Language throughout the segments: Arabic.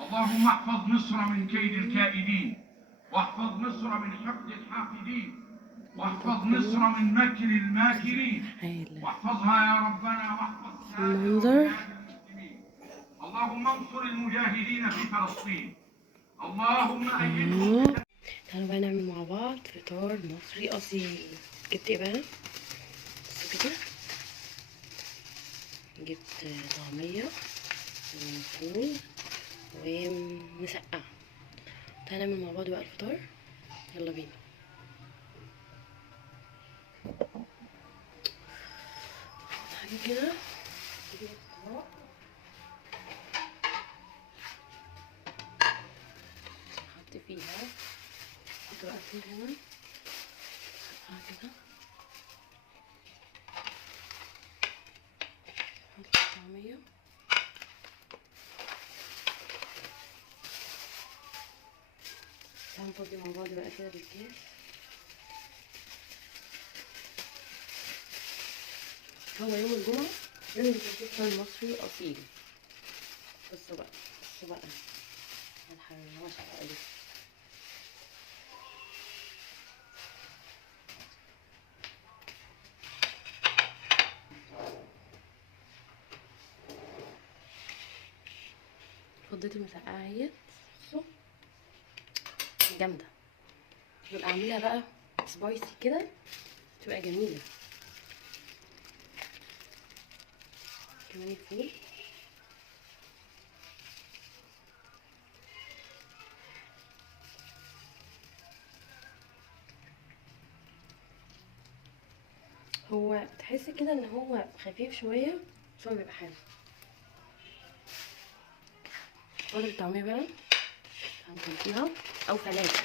اللهم احفظ مصر من كيد الكائدين، واحفظ مصر من حقد الحاقدين، واحفظ مصر من مكر الماكرين، واحفظها يا ربنا واحفظ سائر بلاد المسلمين. اللهم انصر المجاهدين في فلسطين. اللهم أيدهم. تعالوا بقى نعمل مع بعض فطار مصري اصيل. جبت ايه بقى؟ بصوا كده، جبت طعمية وفول ومسقعة. تعالوا نعمل مع بعض بقى الفطار، يلا بينا. حاجة كده حط فيها، حط بقى فول هنا كده، حط الطعمية، تعالوا نفضي مع بعض بقى كده بالكيس. هو يوم الجمعة لازم يكون فيه فطار مصري أصيل. بصوا بقى، بصوا بقى الحراشة بقى دي. فضيت المسقعة اهيت، بصوا جامدة. يبقى اعملها بقى سبايسي كده تبقى جميلة. كمان الفول، هو تحس كده ان هو خفيف شوية بس هو بيبقى حلو. فاضل الطعمية بقى هنحطيها او ثلاثة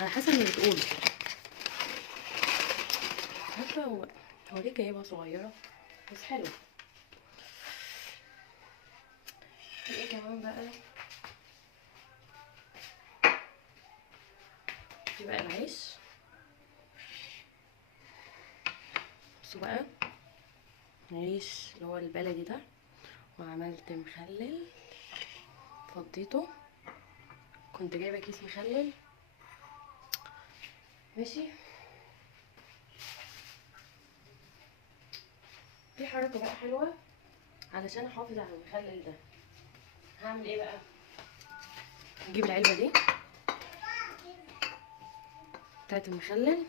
على حسب ما بتقول. عارفة هو ليه جايبها صغيرة بس حلو. ايه كمان بقى؟ في بقى العيش، بصوا بقى عيش اللي هو البلدي ده، وعملت مخلل فضيته. كنت جايبه كيس مخلل ماشي. في حركه بقى حلوه علشان احافظ على المخلل ده. هعمل ايه بقى؟ هجيب العلبه دي بتاعت المخلل.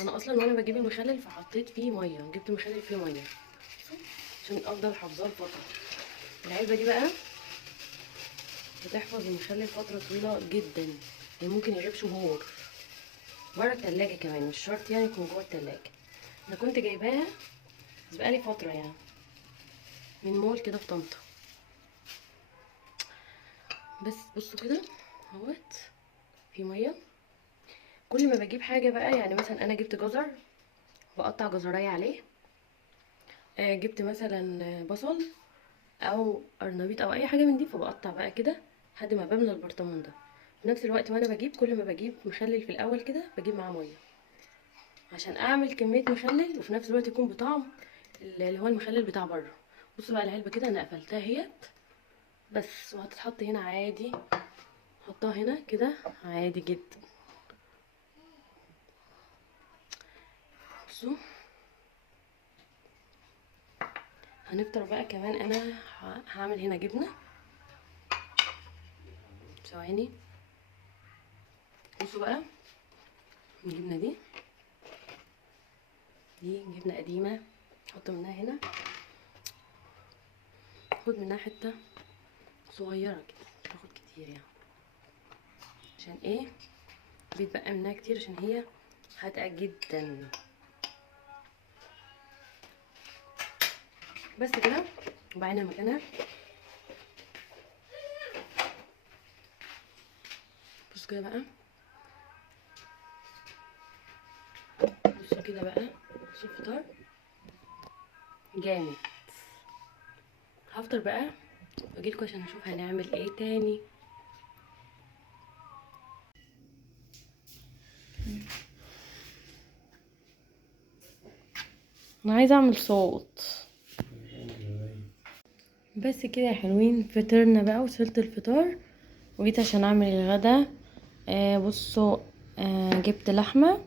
انا اصلا وانا بجيب المخلل فحطيت فيه ميه، جبت مخلل فيه ميه عشان افضل حافظاه لفتره. العلبه دي بقى بتحفظ المخلل فتره طويله جدا، يعني ممكن يغيب شهور بره التلاجة كمان، مش شرط يعني يكون جوه التلاجة. انا كنت جايباها بس بقالي فتره يعني من مول كده في طنطا. بس بصوا كده اهوت في ميه. كل ما بجيب حاجه بقى، يعني مثلا انا جبت جزر بقطع جزرايه عليه، جبت مثلا بصل او قرنبيط او اي حاجه من دي، فبقطع بقى كده لحد ما بملى البرطمان ده. في نفس الوقت وانا بجيب، كل ما بجيب مخلل في الاول كده بجيب معاه ميه عشان اعمل كميه مخلل وفي نفس الوقت يكون بطعم اللي هو المخلل بتاع بره. بصوا بقى العلبه كده انا قفلتها اهيت بس، وهتتحط هنا عادي، حطها هنا كده عادي جدا. بصوا هنفطر بقى كمان. انا هعمل هنا جبنه، ثواني. بصوا بقى الجبنه دي جبنه قديمه، احط منها هنا، خد منها حته صغيره كده، مش هاخد كتير يعني. عشان ايه؟ بيتبقى منها كتير عشان هي هتقع جدا. بس كده وبعدين مكانها. بصوا كده بقى، بصوا كده بقى، بصوا الفطار جامد. هفطر بقى واجيلكوا عشان اشوف هنعمل ايه تاني. انا عايزه اعمل صوت. بس كده يا حلوين، فطرنا بقى، وصلت الفطار وجيت عشان اعمل الغدا. بصوا، جبت لحمه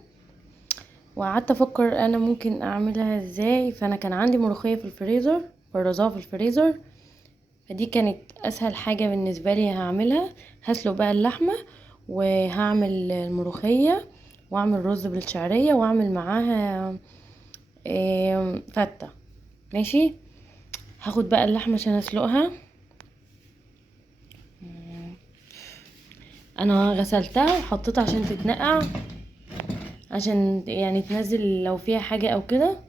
وقعدت افكر انا ممكن اعملها ازاي. فانا كان عندي ملوخيه في الفريزر، فرزاها في الفريزر، فدي كانت اسهل حاجه بالنسبه لي هعملها. هسلق بقى اللحمه وهعمل الملوخيه واعمل رز بالشعريه واعمل معاها فته. ماشي، هاخد بقى اللحمه عشان اسلقها. انا غسلتها وحطيتها عشان تتنقع، عشان يعني تنزل لو فيها حاجه او كده.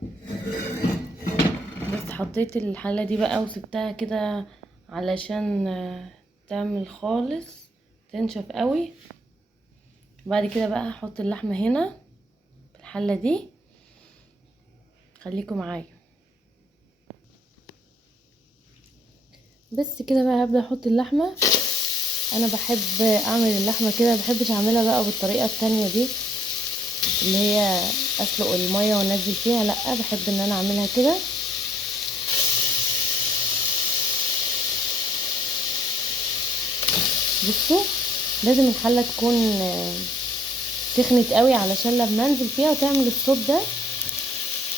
بس حطيت الحله دي بقى وسبتها كده علشان تعمل خالص، تنشف قوي. بعد كده بقى هحط اللحمه هنا في الحله دي، خليكم معايا. بس كده بقى هبدا احط اللحمه. انا بحب اعمل اللحمه كده، مبحبش اعملها بقى بالطريقه التانية دي اللي هي اسلق الميه وانزل فيها، لا بحب ان انا اعملها كده. بصوا، لازم الحله تكون سخنت قوي علشان لما انزل فيها وتعمل الصوت ده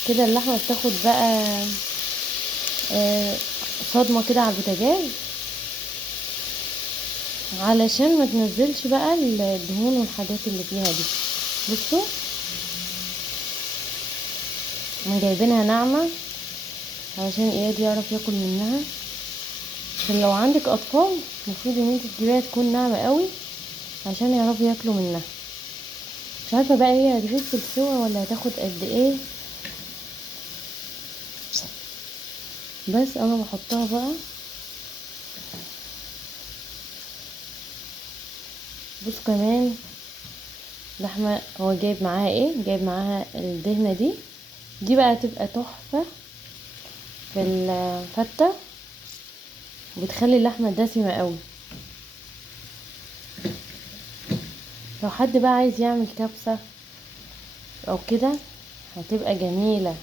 كده اللحمه بتاخد بقى صدمه كده على البوتاجاز، علشان ما تنزلش بقى الدهون والحاجات اللي فيها دي. بصوا، انا جايبينها ناعمه علشان اياد يعرف ياكل منها. عشان لو عندك اطفال المفروض ان انت تجيبيها تكون ناعمه قوي عشان يعرفوا ياكلوا منها. مش عارفه بقى هي هتغيب في السوا ولا هتاخد قد ايه، بس انا بحطها بقى. بص كمان لحمه هو جايب معاها ايه، جايب معاها الدهنه دي بقى تبقى تحفه في الفته وبتخلي اللحمه دسمه قوي. لو حد بقى عايز يعمل كبسه او كده هتبقى جميله.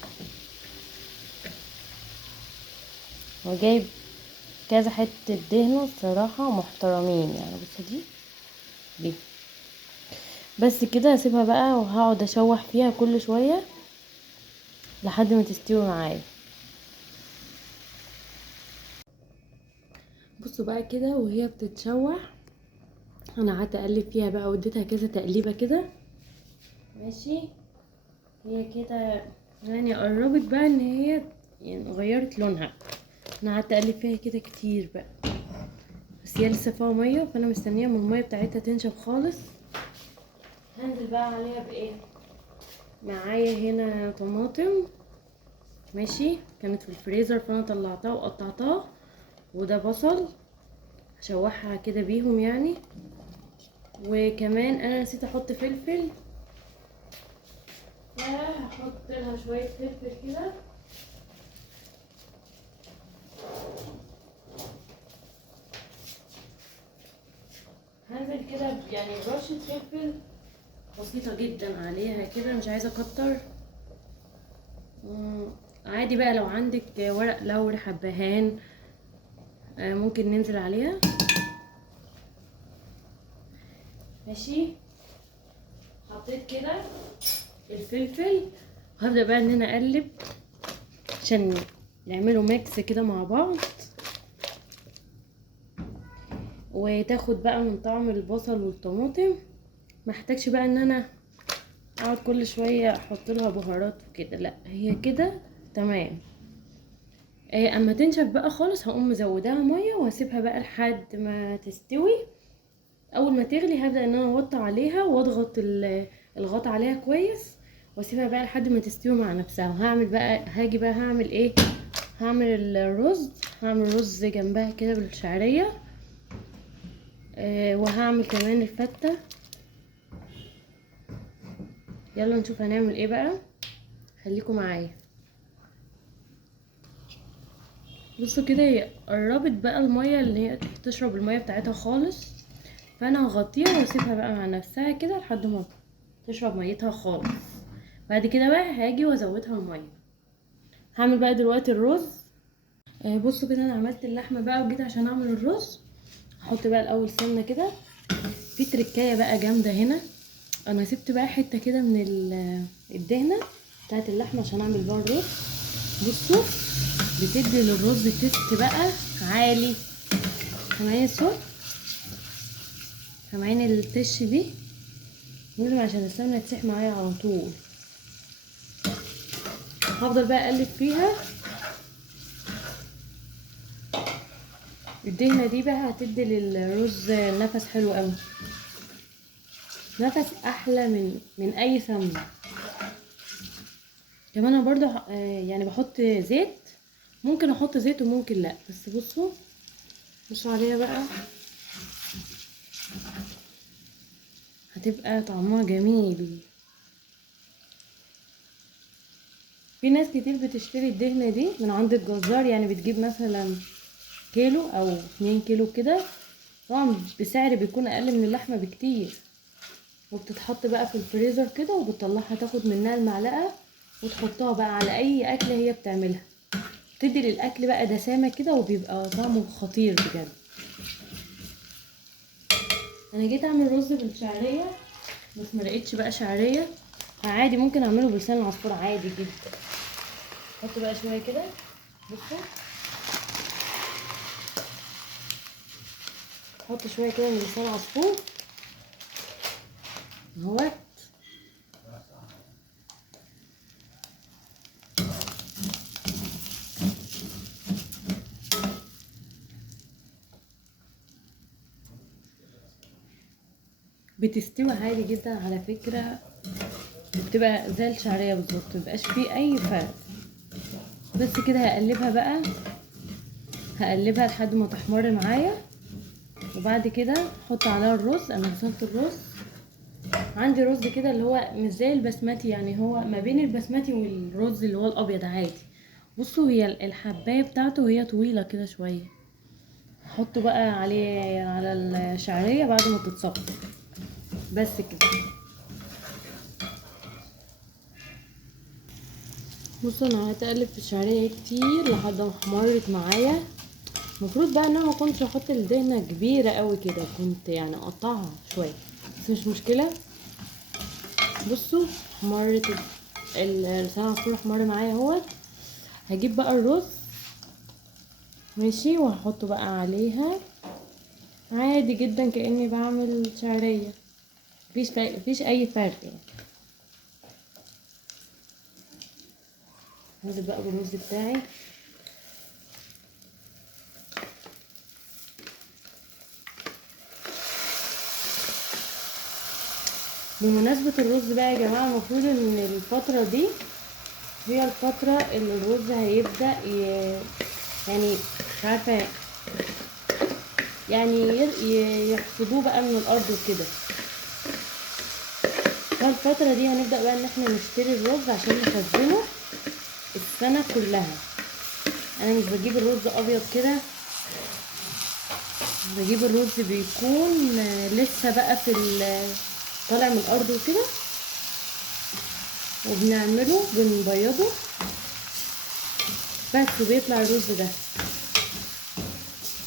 هو جايب كذا حته دهنه الصراحه محترمين يعني. بص دي بس كده هسيبها بقى وهقعد اشوح فيها كل شويه لحد ما تستوي معايا. بصوا بقى كده وهي بتتشوح انا قعدت اقلب فيها بقى واديتها كذا تقليبه كده. ماشي، هي كده يعني قربت بقى ان هي يعني غيرت لونها. انا قعدت اقلب فيها كده كتير بقى، بس هي لسه فيها ميه، فانا مستنيه من الميه بتاعتها تنشف خالص. هنزل بقى عليها بايه، معايا هنا طماطم. ماشي، كانت في الفريزر فانا طلعتها وقطعتها. وده بصل هشوحها كده بيهم يعني. وكمان انا نسيت احط فلفل، فهحط لها شويه فلفل كده. هنزل كده يعني برشه فلفل بسيطه جدا عليها كده، مش عايزه اكتر. عادي بقى لو عندك ورق لوري حبهان ممكن ننزل عليها. ماشي، حطيت كده الفلفل. هبدأ بقى ان انا اقلب عشان يعملوا ميكس كده مع بعض، وتاخد بقى من طعم البصل والطماطم. محتاجش بقى ان انا اقعد كل شويه احط لها بهارات وكده، لا هي كده تمام. اما تنشف بقى خالص هقوم مزوداها ميه واسيبها بقى لحد ما تستوي. اول ما تغلي هبدا ان انا اوطي عليها واضغط الغطا عليها كويس واسيبها بقى لحد ما تستوي مع نفسها. وهعمل بقى هاجي بقى هعمل ايه، هعمل الرز. هعمل رز جنبها كده بالشعريه. وهعمل كمان الفته. يلا نشوف هنعمل ايه بقى، خليكم معايا. بصوا كده هي قربت بقى الميه اللي هي تشرب الميه بتاعتها خالص، فانا هغطيها واسيبها بقى مع نفسها كده لحد ما تشرب ميتها خالص. بعد كده بقى هاجي وازودها الميه. هعمل بقى دلوقتي الرز. بصوا كده انا عملت اللحمه بقى وجيت عشان اعمل الرز. هحط بقى الاول سمنه كده. في تركايه بقى جامده هنا، انا سبت بقى حته كده من الدهنه بتاعت اللحمه عشان اعمل بقى الرز. بصوا بتدي للرز تيست بقى عالي. سامعين الصوت؟ سامعين التش دي؟ لازم عشان السمنه تسيح معايا على طول. هفضل بقى اقلب فيها. الدهنه دي بقى هتدي للرز نفس حلو قوي، نفس احلى من اي سمنه. كمان انا برضو يعني بحط زيت، ممكن احط زيت وممكن لا، بس بصوا عليها بقى هتبقى طعمها جميل. في ناس كتير بتشتري الدهنه دي من عند الجزار، يعني بتجيب مثلا كيلو او 2 كيلو كده، طبعا بسعر بيكون اقل من اللحمه بكتير، وبتتحط بقى في الفريزر كده، وبتطلعها تاخد منها المعلقه وتحطها بقى على اي اكله هي بتعملها، تدي للاكل بقى دسامه كده وبيبقى طعمه خطير بجد. انا جيت اعمل رز بالشعريه بس ما لقيتش بقى شعريه، عادي ممكن اعمله بلسان العصفور عادي جدا. احط بقى شويه كده. بصوا احط شويه كده من لسان العصفور اهوت. بتستوي عادي جدا على فكره، بتبقى زي الشعريه بالظبط، مبيبقاش فيه اي فرق. بس كده هقلبها بقى، هقلبها لحد ما تحمر معايا، وبعد كده احط عليها الرز. انا غسلت الرز، عندي رز كده اللي هو مش زي البسمتي، يعني هو ما بين البسمتي والرز اللي هو الابيض عادي. بصوا هي الحبايه بتاعته هي طويله كده شويه، احطه بقى عليه على الشعريه بعد ما تتصفى. بس كده. بصوا انا هتقلب في الشعريه كتير لحد ما احمرت معايا. المفروض بقى ان انا ما كنتش احط الدهنه كبيره قوي كده، كنت يعني اقطعها شويه، بس مش مشكله. بصوا احمرت لسان العصفور احمر معايا اهوت. هجيب بقى الرز ماشي، وهحطه بقى عليها عادي جدا كأني بعمل شعرية، مفيش اي فرق يعني. هنزل بقى بالرز بتاعي. بمناسبة الرز بقى يا جماعة، المفروض ان الفترة دي هي الفترة اللي الرز هيبدأ يعني مش عارفة، يعني يحصدوه بقى من الارض وكده. فالفترة دي هنبدأ بقى ان احنا نشتري الرز عشان نخزنه السنة كلها. انا مش بجيب الرز ابيض كده، بجيب الرز بيكون لسه بقى طالع من الارض وكده، وبنعمله بنبيضه بس وبيطلع الرز ده.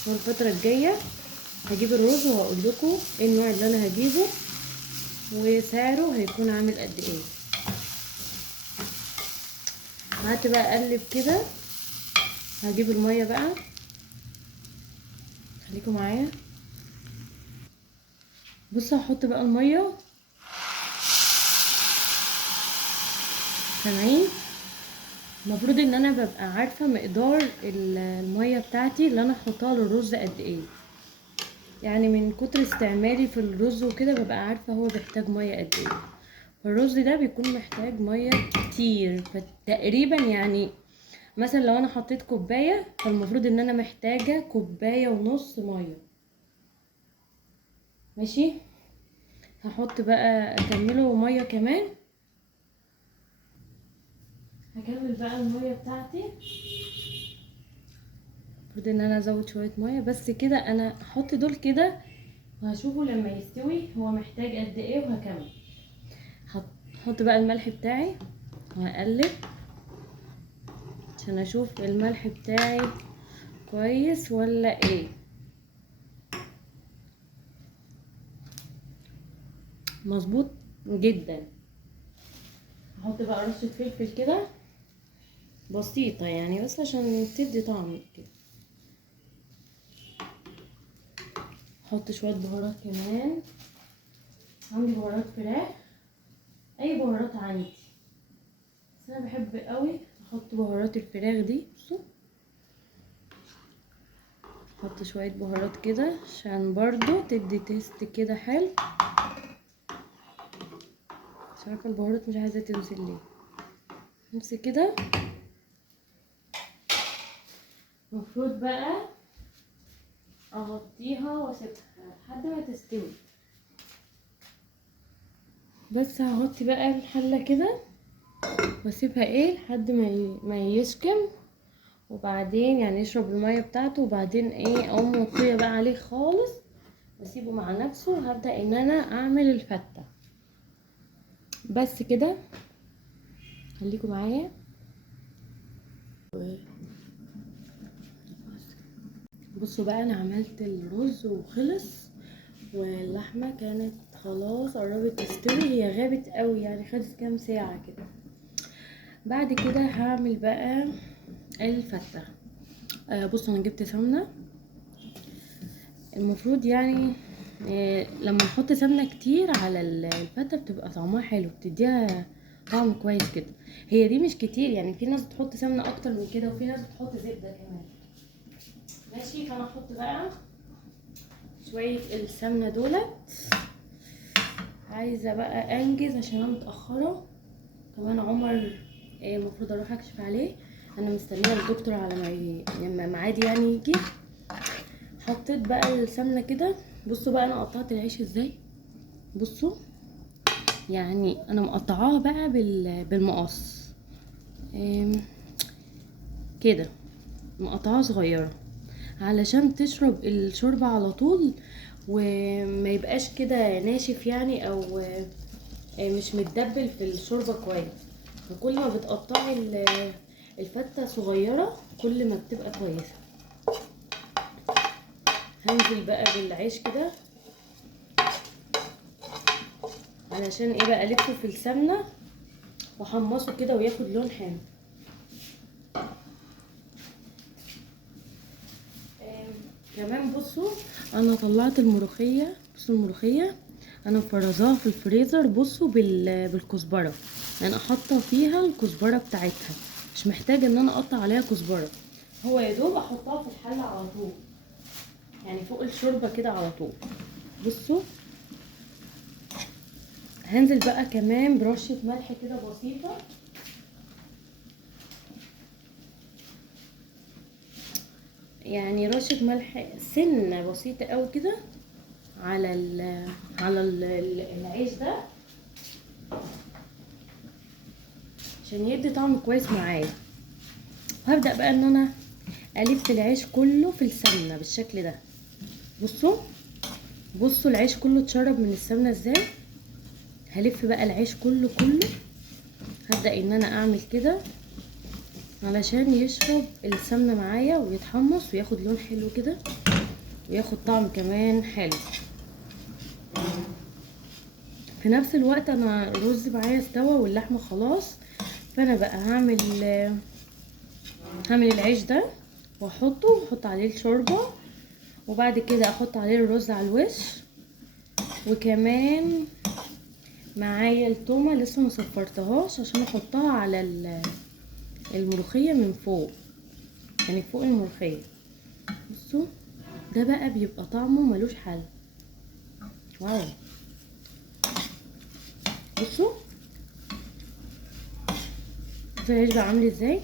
والفترة الجاية هجيب الرز وهقول لكم ايه النوع اللي انا هجيبه وسعره هيكون عامل قد ايه. قعدت بقى اقلب كده. هجيب المية بقى، خليكم معايا. بصوا هحط بقى المية. سامعين؟ المفروض ان انا ببقى عارفة مقدار المية بتاعتي اللي انا احطها للرز قد ايه، يعني من كتر استعمالي في الرز وكده ببقى عارفة هو بيحتاج مية قد ايه. فالرز ده بيكون محتاج مية كتير، فتقريبا يعني مثلا لو انا حطيت كوباية فالمفروض ان انا محتاجة كوباية ونص مية. ماشي، هحط بقى اكمله مية كمان. هكمل بقى المية بتاعتي، المفروض ان انا ازود شوية مية بس كده. انا هحط دول كده وهشوفه لما يستوي هو محتاج قد ايه وهكمل. هحط بقى الملح بتاعي وهقلب عشان اشوف الملح بتاعي كويس ولا ايه؟ مظبوط جدا. هحط بقى رشة فلفل كده بسيطة يعني، بس عشان تدي طعم كده. احط شوية بهارات كمان. عندي بهارات فراخ، اي بهارات عندي، بس انا بحب قوي احط بهارات الفراخ دي. بصوا، احط شوية بهارات كده عشان برضو تدي تيست كده حلو. مش عارفة البهارات مش عايزة تنزل ليه. نمسك كده. المفروض بقى اغطيها واسيبها لحد ما تستوي. بس هغطي بقى الحلة كده واسيبها لحد ما يشكم، وبعدين يعني يشرب المية بتاعته، وبعدين اقوم مطفية بقى عليه خالص واسيبه مع نفسه. هبدأ ان انا اعمل الفتة. بس كده، خليكم معايا. بصوا بقى، انا عملت الرز وخلص، واللحمة كانت خلاص قربت تستوي. هي غابت قوي يعني، خدت كام ساعة كده. بعد كده هعمل بقى الفتة. بصوا، انا جبت سمنة. المفروض يعني لما نحط سمنة كتير على الفتة بتبقى طعمها حلو، بتديها طعم كويس كده. هي دي مش كتير يعني، في ناس بتحط سمنة اكتر من كده، وفي ناس بتحط زبدة كمان. ماشي، فانا احط بقى شوية السمنة دولت. عايزة بقى انجز عشان انا متأخرة. كمان عمر المفروض اروح اكشف عليه. انا مستنيه الدكتور على لما ميعادي يعني يجي. حطيت بقى السمنه كده. بصوا بقى انا قطعت العيش ازاي. بصوا، يعني انا مقطعاها بقى بالمقص كده، مقطعاها صغيره علشان تشرب الشوربه على طول، وما يبقاش كده ناشف يعني، او مش متدبل في الشوربه كويس. فكل ما بتقطعي الفته صغيره كل ما بتبقى كويسه. هنزل بقى بالعيش كده علشان بقى الفه في السمنه واحمصه كده وياخد لون حلو. كمان بصوا، انا طلعت الملوخيه. بصوا الملوخيه انا مفرزاها في الفريزر. بصوا بالكزبره، يعني حاطه فيها الكزبره بتاعتها، مش محتاجه ان انا اقطع عليها كزبره. هو يا دوب احطها في الحله على طول، يعني فوق الشوربه كده على طول. بصوا، هنزل بقى كمان برشه ملح كده بسيطه. يعني رشه ملح سنه بسيطه قوي كده على العيش ده عشان يدي طعم كويس معايا. وهبدأ بقى ان انا الف العيش كله في السمنه بالشكل ده. بصوا، بصوا العيش كله اتشرب من السمنه ازاي. هلف بقى العيش كله كله. هبدأ ان انا اعمل كده علشان يشرب السمنه معايا ويتحمص وياخد لون حلو كده، وياخد طعم كمان حلو. في نفس الوقت انا الرز معايا استوى واللحمه خلاص. فانا بقى هعمل العيش ده واحط عليه الشوربه، وبعد كده احط عليه الرز على الوش. وكمان معايا التومه لسه ما صفرتهاش عشان احطها على الملوخيه من فوق، يعني فوق الملوخيه. بصوا، ده بقى بيبقى طعمه ملوش حل. واو، بصوا العيش بقى عامل ازاي.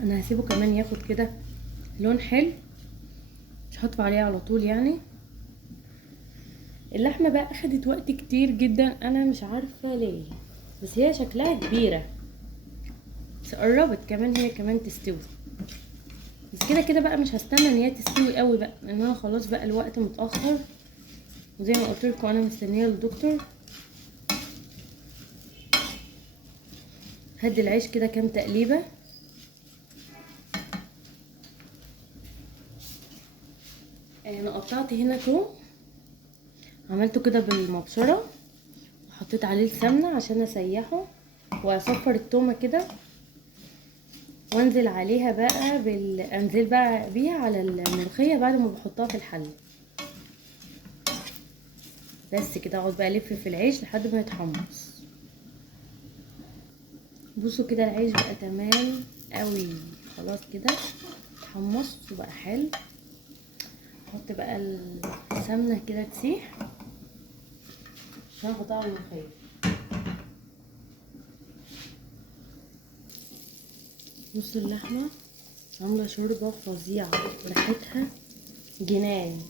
انا هسيبه كمان ياخد كده لون حلو، مش هطفي عليه على طول يعني. اللحمه بقى اخدت وقت كتير جدا، انا مش عارفه ليه، بس هي شكلها كبيره، بس قربت كمان هي كمان تستوي. بس كده كده بقى مش هستنى ان هي تستوي قوي بقى، لان انا خلاص بقى الوقت متاخر، وزي ما قلت لكم انا مستنيه الدكتور. هدي العيش كده كام تقليبه. انا قطعت هنا توم، عملته كده بالمبشره وحطيت عليه السمنه عشان اسيحه واصفر التومه كده، وانزل عليها بقى انزل بقى بيها على الملوخيه بعد ما بحطها في الحله. بس كده اقعد بقى الف في العيش لحد ما يتحمص. بصوا كده العيش بقى تمام قوي، خلاص كده اتحمص وبقى حلو. احط بقى السمنه كده تسيح عشان احطها على الملوخيه. بصوا اللحمه عامله شوربه فظيعه، ريحتها جنان.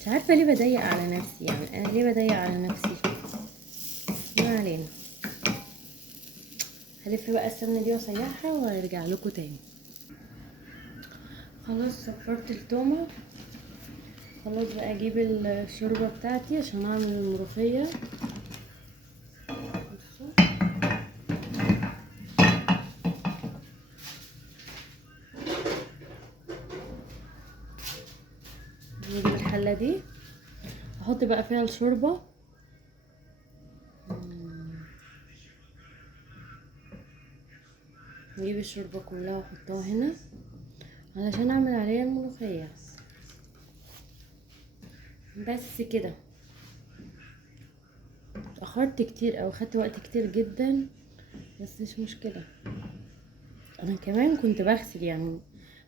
مش عارفه ليه بضيق على نفسي، يعني انا ليه بضيق على نفسي؟ ما علينا. هلف بقى السمنه دي واسيحها وارجع لكم تاني. خلاص صفرت التومه، خلاص بقى اجيب الشوربه بتاعتي عشان اعمل الملوخيه. بصوا نجيب الحله دي احط بقى فيها الشوربه. نجيب الشوربه كلها واحطها هنا علشان اعمل عليها الملوخيه. بس كده اتاخرت كتير او خدت وقت كتير جدا، بس مش مشكله. انا كمان كنت بغسل، يعني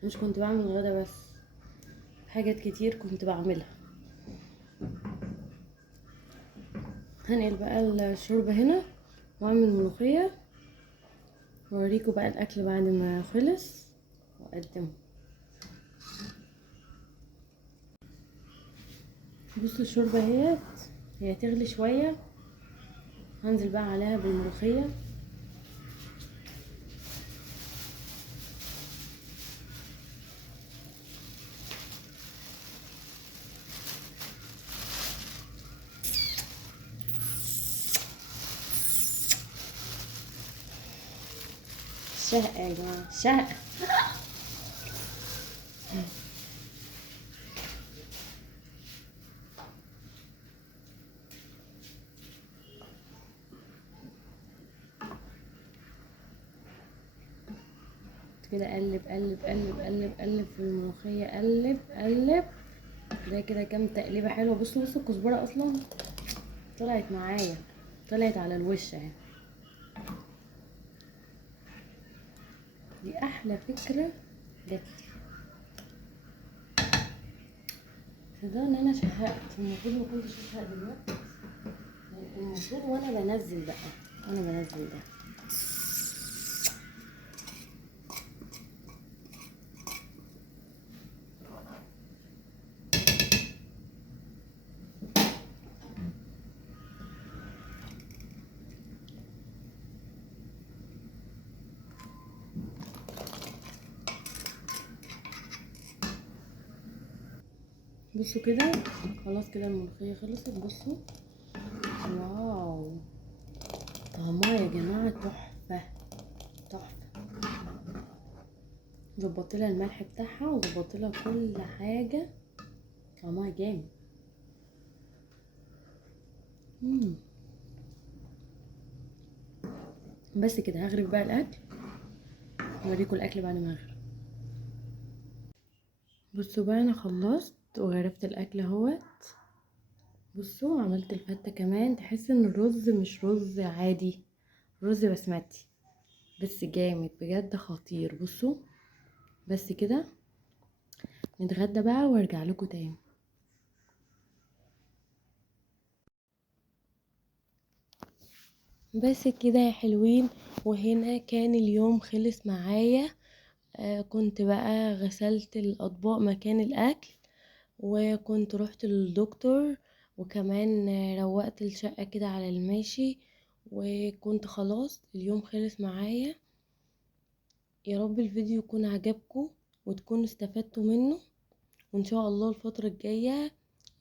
مش كنت بعمل غدا بس، حاجات كتير كنت بعملها. هنقل بقى الشوربه هنا واعمل ملوخيه واوريكم بقى الاكل بعد ما خلص واقدمه. بصوا الشوربه هي تغلي شويه، هنزل بقى عليها بالملوخيه. شهقة يا جماعه، شهقة. كده قلب قلب قلب قلب قلب في الملوخيه، قلب قلب. ده كده كام تقليبه حلوه. بصوا بصوا الكزبره اصلا طلعت معايا، طلعت على الوش اهي. دي احلى فكره جاتلي. ده ان انا شهقت، المفروض ما كنتش اشهق دلوقتي، المفروض وانا بنزل بقى، وانا بنزل ده. بصوا كده خلاص كده الملوخيه خلصت. بصوا واو، طعمها يا جماعه تحفه تحفه. ظبطت لها الملح بتاعها وظبطت لها كل حاجه، طعمها جامد. بس كده هغرف بقى الاكل اوريكم الاكل بعد ما اغرف. بصوا بقى انا خلصت وغرفت الاكل اهوت. بصوا عملت الفتة كمان، تحس ان الرز مش رز عادي، رز بسمتي، بس جامد بجد خطير. بصوا بس كده نتغدى بقى وارجع لكم تاني. بس كده يا حلوين، وهنا كان اليوم خلص معايا. كنت بقى غسلت الاطباق مكان الاكل، وكنت رحت للدكتور، وكمان روقت الشقة كده على الماشي، وكنت خلاص اليوم خلص معايا. يا رب الفيديو يكون عجبكم وتكونوا استفدتوا منه، وان شاء الله الفترة الجاية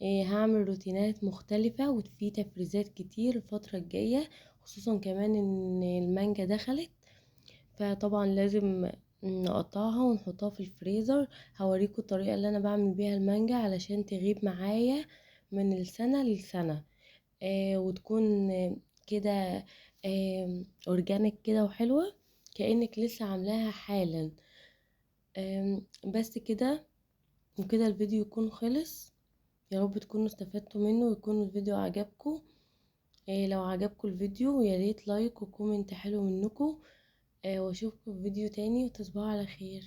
هعمل روتينات مختلفة وفي تفريزات كتير الفترة الجاية، خصوصا كمان ان المانجا دخلت، فطبعا لازم نقطعها ونحطها في الفريزر. هوريكم الطريقة اللي انا بعمل بيها المانجا علشان تغيب معايا من السنة للسنة، وتكون كده اورجانيك كده وحلوة، كأنك لسه عاملاها حالا. بس كده، وكده الفيديو يكون خلص. يا رب تكونوا استفدتوا منه ويكون الفيديو عجبكم. لو عجبكم الفيديو يا ريت لايك وكومنت حلو منكم، واشوفكم في فيديو تاني وتصبحوا على خير.